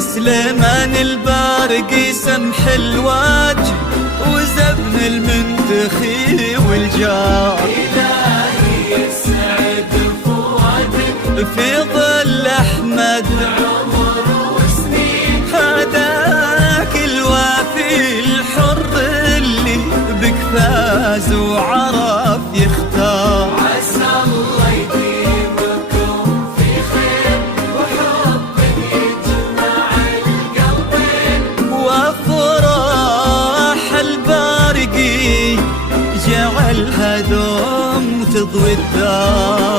سليمان البارقي سمح الواجه وزبن المنتخي والجار. إلهي يسعد فؤادك في ظل أحمد عمر وسنين، هداك الوافي الحر اللي بك فاز وعرف يختار. عسى الله يديمكم في خير وحب يجمع القلبين، وافراح البارقي جعلها دوم تضوي الدار.